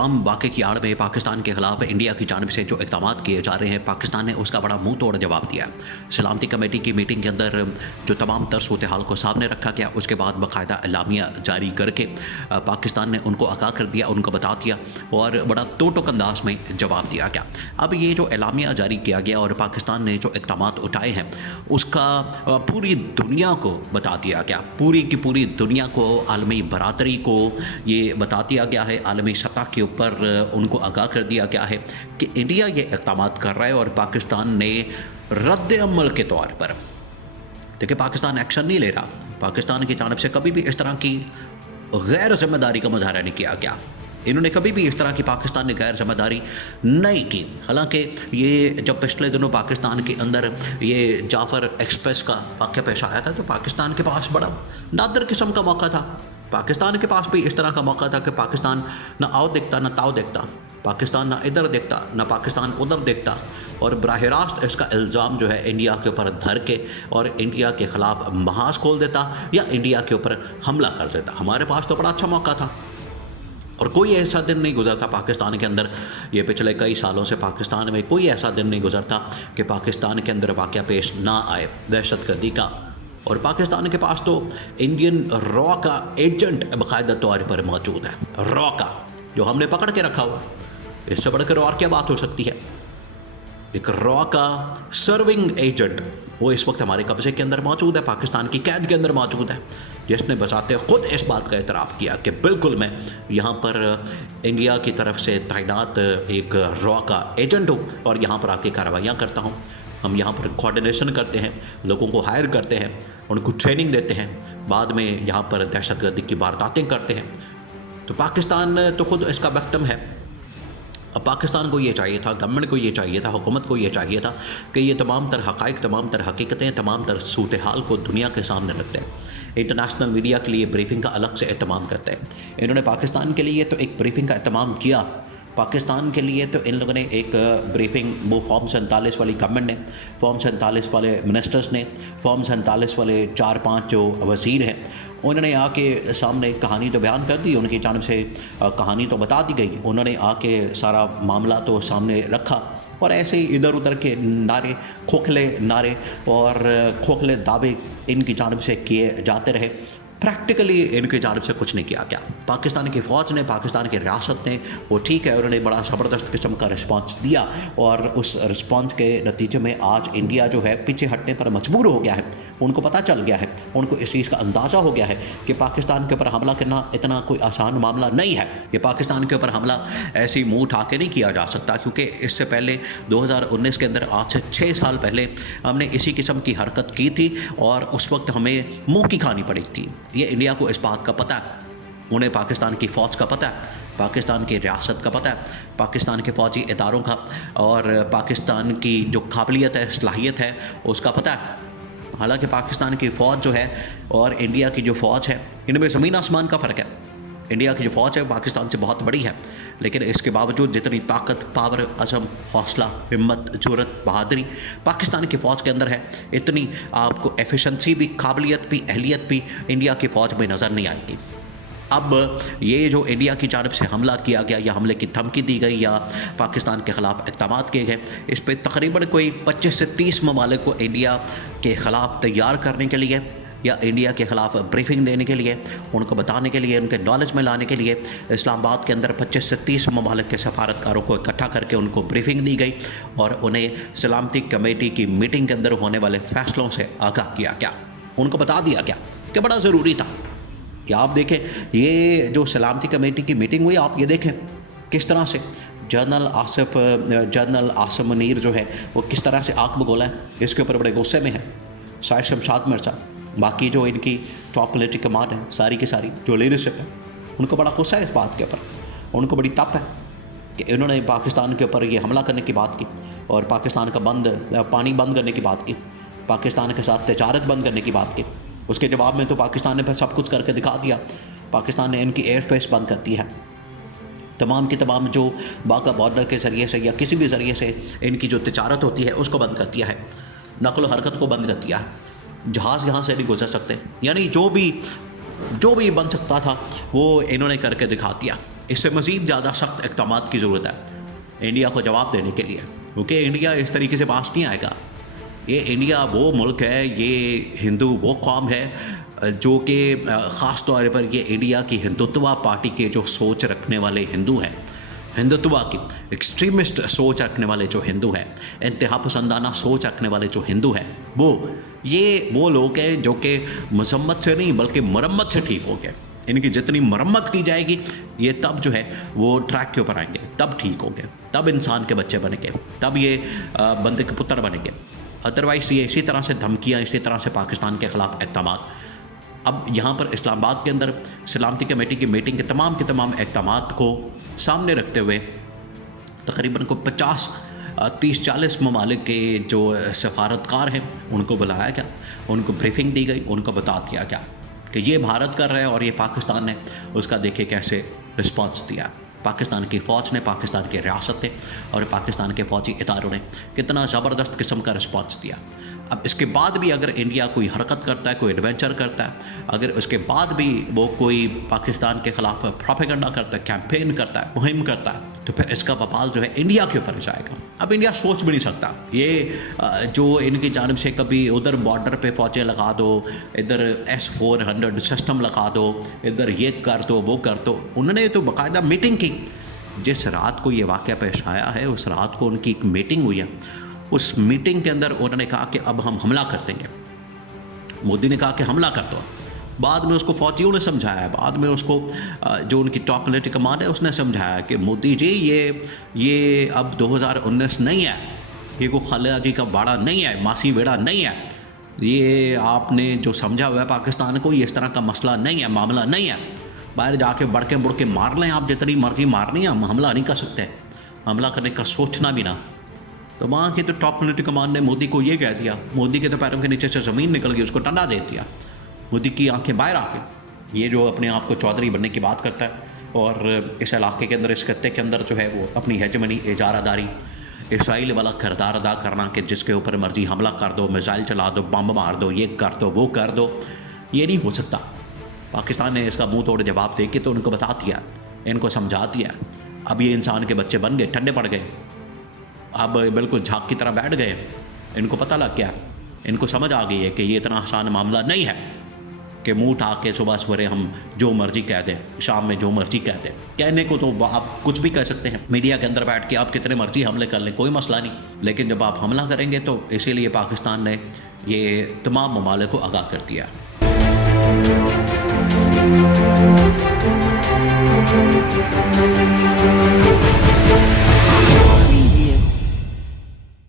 नाकाम वाक़े की आड़ में पाकिस्तान के ख़िलाफ़ इंडिया की जानिब से जो इक़दाम किए जा रहे हैं, पाकिस्तान ने उसका बड़ा मुँह तोड़ जवाब दिया। सलामती कमेटी की मीटिंग के अंदर जो तमाम तर सूरत हाल को सामने रखा गया, उसके बाद बाकायदा एलामिया जारी करके पाकिस्तान ने उनको आगाह कर दिया, उनको बता दिया और बड़ा तोटक अंदाज में जवाब दिया गया। अब ये जो एलामिया जारी किया गया और पाकिस्तान ने जो इक़दाम उठाए हैं, उसका पूरी दुनिया को बता दिया गया, पूरी की पूरी दुनिया को, आलमी बरादरी को ये बता दिया गया है, आलमी सतह के ऊपर उनको आगाह कर दिया गया है कि इंडिया ये इक़दाम कर रहा है और पाकिस्तान ने रद्द अमल के तौर पर, देखिए पाकिस्तान एक्शन नहीं ले रहा, पाकिस्तान की जानिब से कभी भी इस तरह की गैर जिम्मेदारी का मुजाहरा नहीं किया गया। इन्होंने कभी भी इस तरह की पाकिस्तान ने गैर जिम्मेदारी नहीं की। हालांकि ये जब पिछले दिनों पाकिस्तान के अंदर ये जाफ़र एक्सप्रेस का वाक़या पेश आया था, तो पाकिस्तान के पास बड़ा नादिर किस्म का मौका था। पाकिस्तान के पास भी इस तरह का मौका था कि पाकिस्तान ना आओ देखता ना ताओ देखता, पाकिस्तान ना इधर देखता ना पाकिस्तान उधर देखता, और बराह रास्त इसका इल्ज़ाम जो है इंडिया के ऊपर धर के और इंडिया के ख़िलाफ़ महाज खोल देता या इंडिया के ऊपर हमला कर देता। हमारे पास तो बड़ा अच्छा मौका था और कोई ऐसा दिन नहीं गुजरता पाकिस्तान के अंदर, ये पिछले कई सालों से पाकिस्तान में कोई ऐसा दिन नहीं गुजरता कि पाकिस्तान के अंदर वाक़या पेश ना आए दहशतगर्दी का। और पाकिस्तान के पास तो इंडियन रॉ का एजेंट बाकायदा तौर पर मौजूद है, रॉ का, जो हमने पकड़ के रखा हुआ। इससे बढ़कर और क्या बात हो सकती है। एक रॉ का सर्विंग एजेंट वो इस वक्त हमारे कब्ज़े के अंदर मौजूद है, पाकिस्तान की कैद के अंदर मौजूद है, जिसने बजाते खुद इस बात का एतराफ़ किया कि बिल्कुल मैं यहाँ पर इंडिया की तरफ से तैनात एक रॉ का एजेंट हूँ और यहाँ पर आके कार्रवाइयाँ करता हूँ। हम यहाँ पर कोऑर्डिनेशन करते हैं, लोगों को हायर करते हैं, उनको ट्रेनिंग देते हैं, बाद में यहाँ पर दहशतगर्दी की वारदातें करते हैं। तो पाकिस्तान तो खुद इसका विक्टिम है। अब पाकिस्तान को ये चाहिए था, गवर्नमेंट को ये चाहिए था, हुकूमत को ये चाहिए था कि ये तमाम तर हक़ाइक़, तमाम तर हकीकतें, तमाम तर सूरत हाल को दुनिया के सामने रखते हैं। इंटरनेशनल मीडिया के लिए ब्रीफिंग का अलग से एहतमाम करते हैं। इन्होंने पाकिस्तान के लिए तो एक ब्रीफिंग का एहतमाम किया, पाकिस्तान के लिए तो इन लोगों ने एक ब्रीफिंग, वो फॉर्म 47 वाली गवर्नमेंट ने, फॉर्म 47 वाले मिनिस्टर्स ने, फॉर्म 47 वाले 4-5 जो वज़ीर हैं, उन्होंने आके सामने कहानी तो बयान कर दी, उनकी जानिब से कहानी तो बता दी गई, उन्होंने आके सारा मामला तो सामने रखा और ऐसे ही इधर उधर के नारे, खोखले नारे और खोखले दावे इनकी जानिब से किए जाते रहे। प्रैक्टिकली इनकी जानिब से कुछ नहीं किया गया। पाकिस्तान की फ़ौज ने, पाकिस्तान की रियासत ने, वो ठीक है, उन्होंने बड़ा ज़बरदस्त किस्म का रिस्पांस दिया और उस रिस्पांस के नतीजे में आज इंडिया जो है पीछे हटने पर मजबूर हो गया है। उनको पता चल गया है, उनको इस चीज़ का अंदाज़ा हो गया है कि पाकिस्तान के ऊपर हमला करना इतना कोई आसान मामला नहीं है। ये पाकिस्तान के ऊपर हमला ऐसी मुँह उठा के नहीं किया जा सकता, क्योंकि इससे पहले 2019 के अंदर, आज से 6 साल पहले हमने इसी किस्म की हरकत की थी और उस वक्त हमें मुँह की खानी पड़ी थी। ये इंडिया को इस बात का पता है, उन्हें पाकिस्तान की फ़ौज का पता है, पाकिस्तान की रियासत का पता है, पाकिस्तान के फ़ौजी इदारों का और पाकिस्तान की जो काबिलियत है, सलाहियत है, उसका पता है। हालांकि पाकिस्तान की फ़ौज जो है और इंडिया की जो फ़ौज है, इनमें ज़मीन आसमान का फ़र्क है। इंडिया की जो फ़ौज है पाकिस्तान से बहुत बड़ी है, लेकिन इसके बावजूद जितनी ताकत, पावर, अज़म, हौसला, हिम्मत, जुर्रत, बहादुरी पाकिस्तान की फ़ौज के अंदर है, इतनी आपको एफिशिएंसी भी, काबिलियत भी, अहलियत भी इंडिया की फ़ौज में नज़र नहीं आएगी। अब ये जो इंडिया की जानिब से हमला किया गया या हमले की धमकी दी गई या पाकिस्तान के ख़िलाफ़ इक़दाम किए गए, इस पर तकरीबन कोई 25 से 30 ममालिक को इंडिया के ख़िलाफ़ तैयार करने के लिए या इंडिया के ख़िलाफ़ ब्रीफिंग देने के लिए, उनको बताने के लिए, उनके नॉलेज में लाने के लिए इस्लामाबाद के अंदर 25 से 30 ममालिक के सफारतकारों को इकट्ठा करके उनको ब्रीफिंग दी गई और उन्हें सलामती कमेटी की मीटिंग के अंदर होने वाले फ़ैसलों से आगाह किया गया। उनको बता दिया गया कि बड़ा ज़रूरी था कि आप देखें, ये जो सलामती कमेटी की मीटिंग हुई, आप ये देखें किस तरह से जनरल आसिम मुनीर जो है वो किस तरह से आग बगोला है, इसके ऊपर बड़े गुस्से में है। शायद शमशाद मिर्ज़ा, बाकी जो इनकी टॉप पॉलिटिकल कमांड है, सारी की सारी जो लीडरशिप है, उनको बड़ा गुस्सा है इस बात के ऊपर, उनको बड़ी तप है कि इन्होंने पाकिस्तान के ऊपर ये हमला करने की बात की और पाकिस्तान का पानी बंद करने की बात की, पाकिस्तान के साथ तजारत बंद करने की बात की। उसके जवाब में तो पाकिस्तान ने फिर सब कुछ करके दिखा दिया। पाकिस्तान ने इनकी एयर स्पेस बंद कर दी है, तमाम की तमाम जो बाका बॉर्डर के ज़रिए से या किसी भी ज़रिए से इनकी जो तजारत होती है उसको बंद कर दिया है, नकल हरकत को बंद कर दिया है, जहाज़ यहाँ से नहीं गुजर सकते। यानी जो भी बन सकता था वो इन्होंने करके दिखा दिया। اس سے مزید زیادہ سخت اقدامات کی ضرورت ہے انڈیا کو جواب دینے کے لیے، کیونکہ انڈیا اس طریقے سے باز نہیں آئے گا۔ یہ انڈیا وہ ملک ہے، یہ ہندو وہ قوم ہے جو کہ خاص طور پر یہ انڈیا کی ہندوتوا پارٹی کے جو سوچ رکھنے والے ہندو ہیں، ہندوتوا کی ایکسٹریمسٹ سوچ رکھنے والے جو ہندو ہیں، انتہا پسندانہ سوچ رکھنے والے جو ہندو ہیں، وہ لوگ ہیں جو کہ مذمت سے نہیں بلکہ مرمت سے ٹھیک ہو گئے۔ ان کی جتنی مرمت کی جائے گی یہ تب جو ہے وہ ٹریک کے اوپر آئیں گے، تب ٹھیک ہوں گے، تب انسان کے بچے بنیں گے، تب یہ بندے کے پتر بنیں گے۔ ادروائز یہ اسی طرح سے دھمکیاں، اسی طرح سے پاکستان کے خلاف اقدامات۔ اب یہاں پر اسلام آباد کے اندر سلامتی کمیٹی کی میٹنگ کے تمام اقدامات کو سامنے رکھتے ہوئے تقریباً 30-40 ممالک کے جو سفارتکار ہیں ان کو بلایا گیا، ان کو بریفنگ دی گئی، ان کو بتا دیا گیا کہ یہ بھارت کر رہا ہے اور یہ پاکستان نے اس کا دیکھے کیسے رسپانس دیا۔ پاکستان کی فوج نے، پاکستان کی ریاست نے اور پاکستان کے فوجی اداروں نے کتنا زبردست قسم کا رسپانس دیا۔ اب اس کے بعد بھی اگر انڈیا کوئی حرکت کرتا ہے، کوئی ایڈونچر کرتا ہے، اگر اس کے بعد بھی وہ کوئی پاکستان کے خلاف پروپیگنڈا کرتا ہے، کیمپین کرتا ہے، مہم کرتا ہے، تو پھر اس کا بپال جو ہے انڈیا کے اوپر جائے گا۔ اب انڈیا سوچ بھی نہیں سکتا، یہ جو ان کی جانب سے کبھی ادھر بارڈر پہ فوجیں لگا دو، ادھر S-400 سسٹم لگا دو، ادھر یہ کر دو، وہ کر دو۔ انہوں نے تو باقاعدہ میٹنگ کی، جس رات کو یہ واقعہ پیش آیا ہے اس رات کو ان کی ایک میٹنگ ہوئی ہے۔ اس میٹنگ کے اندر انہوں نے کہا کہ اب ہم حملہ کر دیں گے۔ مودی نے کہا کہ حملہ کر دو۔ بعد میں اس کو فوجیوں نے سمجھایا، بعد میں اس کو جو ان کی ٹاپ ملٹری کمانڈ ہے اس نے سمجھایا کہ مودی جی یہ اب 2019 نہیں ہے، یہ کوئی خالدہ جی کا باڑا نہیں ہے، ماسی ویڑا نہیں ہے، یہ آپ نے جو سمجھا ہوا ہے پاکستان کو، یہ اس طرح کا مسئلہ نہیں ہے، معاملہ نہیں ہے۔ باہر جا کے بڑھ کے مار لیں آپ، جتنی مرضی مارنی ہے، ہم حملہ نہیں کر سکتے، حملہ کرنے کا سوچنا بھی نہ۔ تو وہاں کی تو ٹاپ ملٹری کمانڈ نے مودی کو یہ کہہ دیا، مودی کے تو پیروں کے نیچے سے زمین نکل گئی، اس کو ٹنڈا دے دیا، مودی کی آنکھیں باہر آ گئی۔ یہ جو اپنے آپ کو چودھری بننے کی بات کرتا ہے اور اس علاقے کے اندر، اس خطے کے اندر جو ہے وہ اپنی ہیجمنی، اجارہ داری، اسرائیل والا کردار ادا کرنا کہ جس کے اوپر مرضی حملہ کر دو، میزائل چلا دو، بم مار دو، یہ کر دو، وہ کر دو، یہ نہیں ہو سکتا۔ پاکستان نے اس کا منہ توڑ جواب دے کے تو ان کو بتا دیا، ان کو سمجھا دیا۔ اب یہ انسان کے بچے بن گئے، ٹھنڈے پڑ گئے، اب بالکل جھاگ کی طرح بیٹھ گئے۔ ان کو پتہ لگ گیا، ان کو سمجھ آ گئی ہے کہ یہ اتنا آسان معاملہ نہیں ہے کہ منہ اٹھا کے صبح سویرے ہم جو مرضی کہہ دیں، شام میں جو مرضی کہہ دیں۔ کہنے کو تو آپ کچھ بھی کہہ سکتے ہیں، میڈیا کے اندر بیٹھ کے آپ کتنے مرضی حملے کر لیں، کوئی مسئلہ نہیں، لیکن جب آپ حملہ کریں گے تو اسی لیے پاکستان نے یہ تمام ممالک کو آگاہ کر دیا۔